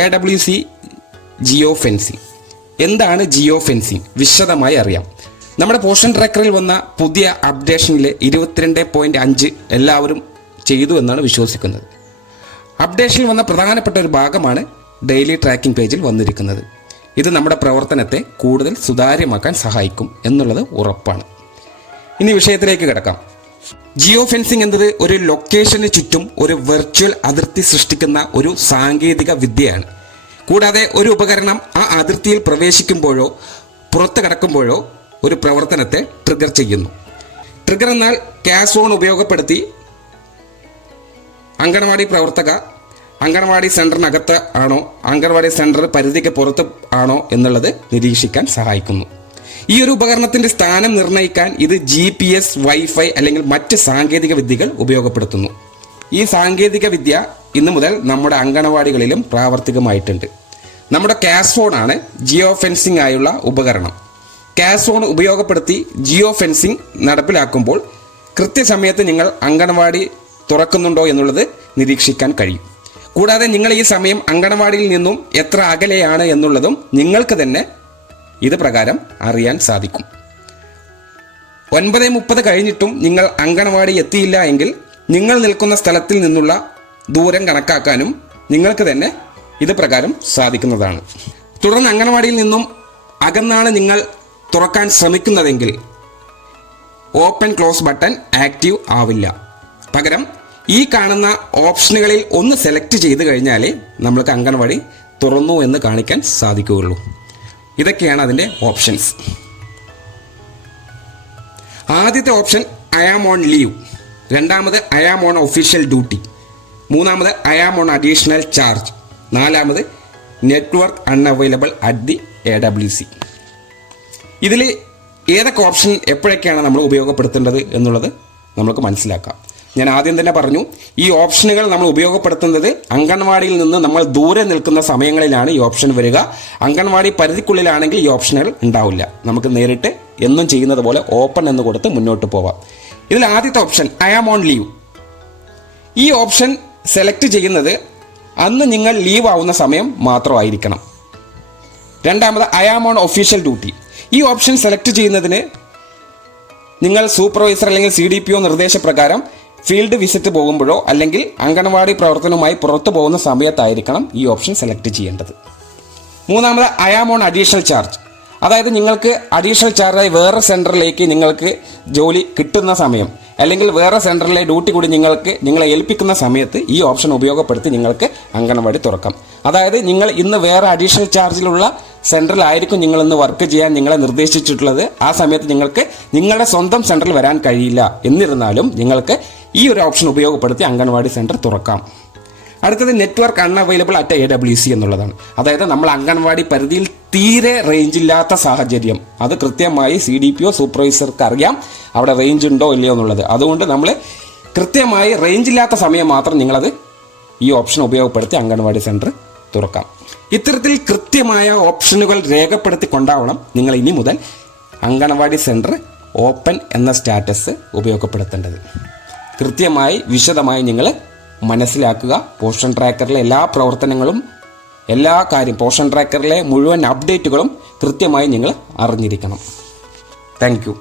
AWC Jio fencing. എന്താണ് Jio fencing? വിശദമായി അറിയാം. നമ്മുടെ പോഷൻ ട്രാക്കറിൽ വന്ന പുതിയ അപ്ഡേഷനിൽ 22.5 എല്ലാവരും ചെയ്തു എന്നാണ് വിശ്വസിക്കുന്നത്. അപ്ഡേഷനിൽ വന്ന പ്രധാനപ്പെട്ട ഒരു ഭാഗമാണ് ഡെയിലി ട്രാക്കിംഗ് പേജിൽ വന്നിരിക്കുന്നത്. ഇത് നമ്മുടെ പ്രവർത്തനത്തെ കൂടുതൽ സുതാര്യമാക്കാൻ സഹായിക്കും എന്നുള്ളത് ഉറപ്പാണ്. ഇനി വിഷയത്തിലേക്ക് കിടക്കാം. ജിയോ ഫെൻസിങ് എന്നത് ഒരു ലൊക്കേഷന് ചുറ്റും ഒരു വെർച്വൽ അതിർത്തി സൃഷ്ടിക്കുന്ന ഒരു സാങ്കേതിക വിദ്യയാണ്. കൂടാതെ ഒരു ഉപകരണം ആ അതിർത്തിയിൽ പ്രവേശിക്കുമ്പോഴോ പുറത്ത് കടക്കുമ്പോഴോ ഒരു പ്രവർത്തനത്തെ ട്രിഗർ ചെയ്യുന്നു. ട്രിഗർ എന്നാൽ ക്യാഷ് ഓൺ ഉപയോഗപ്പെടുത്തി അംഗൻവാടി പ്രവർത്തക അംഗൻവാടി സെന്ററിനകത്ത് ആണോ അംഗൻവാടി സെന്റർ പരിധിക്ക് പുറത്ത് ആണോ എന്നുള്ളത് നിരീക്ഷിക്കാൻ സഹായിക്കുന്നു. ഈ ഒരു ഉപകരണത്തിന്റെ സ്ഥാനം നിർണ്ണയിക്കാൻ ഇത് GPS, വൈഫൈ അല്ലെങ്കിൽ മറ്റ് സാങ്കേതിക വിദ്യകൾ ഉപയോഗപ്പെടുത്തുന്നു. ഈ സാങ്കേതിക വിദ്യ ഇന്നു മുതൽ നമ്മുടെ അംഗനവാടികളിലും പ്രാവർത്തികമായിട്ടുണ്ട്. നമ്മുടെ ക്യാഷ് ഫോൺ ആണ് ജിയോ ഫെൻസിംഗ് ആയുള്ള ഉപകരണം. ക്യാഷ് ഫോൺ ഉപയോഗപ്പെടുത്തി ജിയോ ഫെൻസിംഗ് നടപ്പിലാക്കുമ്പോൾ കൃത്യസമയത്ത് നിങ്ങൾ അംഗനവാടി തുറക്കുന്നുണ്ടോ എന്നുള്ളത് നിരീക്ഷിക്കാൻ കഴിയും. കൂടാതെ നിങ്ങൾ ഈ സമയം അംഗനവാടിയിൽ നിന്നും എത്ര അകലെയാണ് എന്നുള്ളതും നിങ്ങൾക്ക് തന്നെ ഇത് പ്രകാരം അറിയാൻ സാധിക്കും. 9:30 കഴിഞ്ഞിട്ടും നിങ്ങൾ അംഗനവാടി എത്തിയില്ല എങ്കിൽ നിങ്ങൾ നിൽക്കുന്ന സ്ഥലത്തിൽ നിന്നുള്ള ദൂരം കണക്കാക്കാനും നിങ്ങൾക്ക് തന്നെ ഇത് പ്രകാരം സാധിക്കുന്നതാണ്. തുടർന്ന് അംഗനവാടിയിൽ നിന്നും അകന്നാണ് നിങ്ങൾ തുറക്കാൻ ശ്രമിക്കുന്നതെങ്കിൽ ഓപ്പൺ ക്ലോസ് ബട്ടൺ ആക്റ്റീവ് ആവില്ല. പകരം ഈ കാണുന്ന ഓപ്ഷനുകളിൽ ഒന്ന് സെലക്ട് ചെയ്ത് കഴിഞ്ഞാലേ നമ്മൾക്ക് അംഗനവാടി തുറന്നു എന്ന് കാണിക്കാൻ സാധിക്കുകയുള്ളൂ. ഇതൊക്കെയാണ് അതിൻ്റെ ഓപ്ഷൻസ്. ആദ്യത്തെ option I am on leave, രണ്ടാമത് I am on official duty, മൂന്നാമത് I am on additional charge, നാലാമത് network unavailable at the AWC. ഇതിൽ ഏതൊക്കെ ഓപ്ഷൻ എപ്പോഴൊക്കെയാണ് നമ്മൾ ഉപയോഗപ്പെടുത്തേണ്ടത് എന്നുള്ളത് നമുക്ക് മനസ്സിലാക്കാം. ഞാൻ ആദ്യം തന്നെ പറഞ്ഞു, ഈ ഓപ്ഷനുകൾ നമ്മൾ ഉപയോഗപ്പെടുത്തുന്നത് അംഗൻവാടിയിൽ നിന്ന് നമ്മൾ ദൂരെ നിൽക്കുന്ന സമയങ്ങളിലാണ് ഈ ഓപ്ഷൻ വരിക. അംഗൻവാടി പരിധിക്കുള്ളിലാണെങ്കിൽ ഈ ഓപ്ഷനുകൾ ഉണ്ടാവില്ല. നമുക്ക് നേരിട്ട് എന്നും ചെയ്യുന്നത് പോലെ ഓപ്പൺ എന്ന് കൊടുത്ത് മുന്നോട്ട് പോവാം. ഇതിൽ ആദ്യത്തെ option I am on leave. ഈ ഓപ്ഷൻ സെലക്ട് ചെയ്യുന്നത് അന്ന് നിങ്ങൾ ലീവ് ആവുന്ന സമയം മാത്രമായിരിക്കണം. രണ്ടാമത് I am on official duty. ഈ ഓപ്ഷൻ സെലക്ട് ചെയ്യുന്നതിന് നിങ്ങൾ സൂപ്പർവൈസർ അല്ലെങ്കിൽ CDPO നിർദ്ദേശപ്രകാരം ഫീൽഡ് വിസിറ്റ് പോകുമ്പോഴോ അല്ലെങ്കിൽ അംഗൻവാടി പ്രവർത്തനവുമായി പുറത്തു പോകുന്ന സമയത്തായിരിക്കണം ഈ ഓപ്ഷൻ സെലക്ട് ചെയ്യേണ്ടത്. മൂന്നാമത് I am on additional charge. അതായത് നിങ്ങൾക്ക് അഡീഷണൽ ചാർജായി വേറെ സെൻറ്ററിലേക്ക് നിങ്ങൾക്ക് ജോലി കിട്ടുന്ന സമയം അല്ലെങ്കിൽ വേറെ സെൻറ്ററിലെ ഡ്യൂട്ടി കൂടി നിങ്ങളെ ഏൽപ്പിക്കുന്ന സമയത്ത് ഈ ഓപ്ഷൻ ഉപയോഗപ്പെടുത്തി നിങ്ങൾക്ക് അംഗൻവാടി തുറക്കാം. അതായത് നിങ്ങൾ ഇന്ന് വേറെ അഡീഷണൽ ചാർജിലുള്ള സെൻറ്ററിലായിരിക്കും നിങ്ങൾ ഇന്ന് വർക്ക് ചെയ്യാൻ നിങ്ങളെ നിർദ്ദേശിച്ചിട്ടുള്ളത്. ആ സമയത്ത് നിങ്ങൾക്ക് നിങ്ങളുടെ സ്വന്തം സെൻറ്ററിൽ വരാൻ കഴിയില്ല. എന്നിരുന്നാലും നിങ്ങൾക്ക് ഈ ഒരു ഓപ്ഷൻ ഉപയോഗപ്പെടുത്തി അംഗൻവാടി സെൻറ്റർ തുറക്കാം. അടുത്തത് നെറ്റ്വർക്ക് അൺഅവൈലബിൾ അറ്റ് AWC എന്നുള്ളതാണ്. അതായത് നമ്മൾ അംഗൻവാടി പരിധിയിൽ തീരെ റേഞ്ച് ഇല്ലാത്ത സാഹചര്യം, അത് കൃത്യമായി CDPO സൂപ്പർവൈസർക്ക് അറിയാം അവിടെ റേഞ്ച് ഉണ്ടോ ഇല്ലയോ എന്നുള്ളത്. അതുകൊണ്ട് നമ്മൾ കൃത്യമായി റേഞ്ച് ഇല്ലാത്ത സമയം മാത്രം നിങ്ങളത് ഈ ഓപ്ഷൻ ഉപയോഗപ്പെടുത്തി അംഗൻവാടി സെൻറ്റർ തുറക്കാം. ഇത്തരത്തിൽ കൃത്യമായ ഓപ്ഷനുകൾ രേഖപ്പെടുത്തിക്കൊണ്ടാവണം നിങ്ങൾ ഇനി മുതൽ അംഗൻവാടി സെൻറ്റർ ഓപ്പൺ എന്ന സ്റ്റാറ്റസ് ഉപയോഗപ്പെടുത്തേണ്ടത്. കൃത്യമായി വിശദമായി നിങ്ങൾ മനസ്സിലാക്കുക. പോഷൻ ട്രാക്കറിലെ എല്ലാ പ്രവർത്തനങ്ങളും പോഷൻ ട്രാക്കറിലെ മുഴുവൻ അപ്ഡേറ്റുകളും കൃത്യമായി നിങ്ങൾ അറിഞ്ഞിരിക്കണം. Thank you.